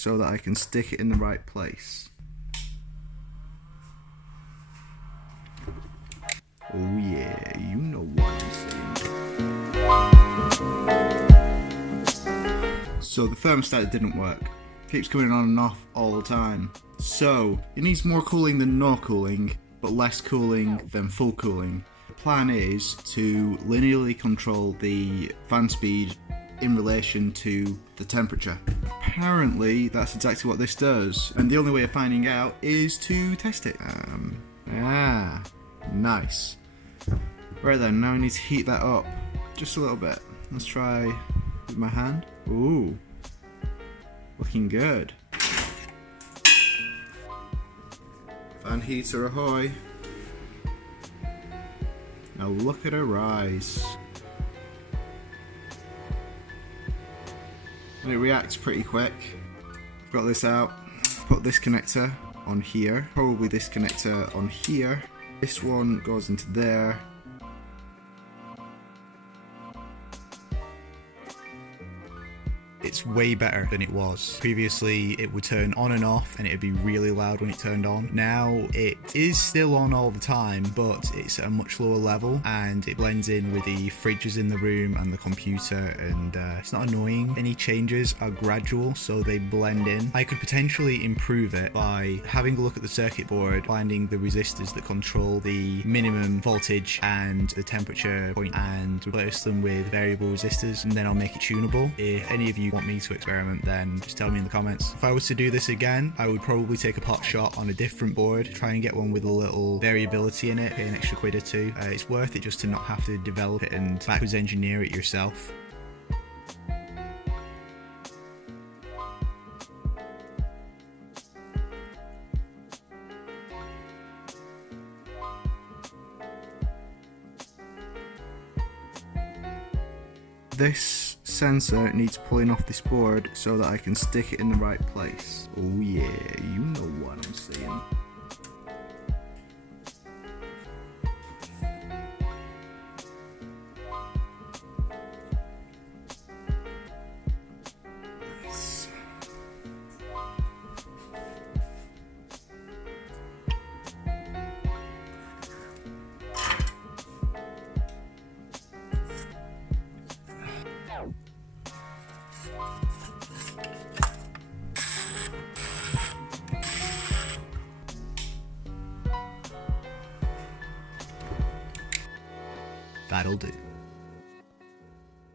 so that I can stick it in the right place. Oh yeah, you know what I'm saying. So the thermostat didn't work. Keeps coming on and off all the time. So it needs more cooling than no cooling, but less cooling than full cooling. The plan is to linearly control the fan speed in relation to the temperature. Apparently that's exactly what this does, and the only way of finding out is to test it. Nice. Right then, now I need to heat that up just a little bit. Let's try with my hand. Ooh, looking good. Fan heater ahoy. Now look at her rise. And it reacts pretty quick. I've got this out. Put this connector on here. Probably this connector on here. This one goes into there. It's way better than it was. Previously it would turn on and off and it'd be really loud when it turned on. Now it is still on all the time, but it's at a much lower level and it blends in with the fridges in the room and the computer, and it's not annoying. Any changes are gradual, so they blend in. I could potentially improve it by having a look at the circuit board, finding the resistors that control the minimum voltage and the temperature point, and replace them with variable resistors, and then I'll make it tunable. If any of you want me to experiment, then just tell me in the comments. If I was to do this again, I would probably take a pot shot on a different board, try and get one with a little variability in it, pay an extra quid or two. It's worth it just to not have to develop it and backwards engineer it yourself. This sensor needs pulling off this board so that I can stick it in the right place. Oh yeah, you know what I'm saying. Nice. That'll do.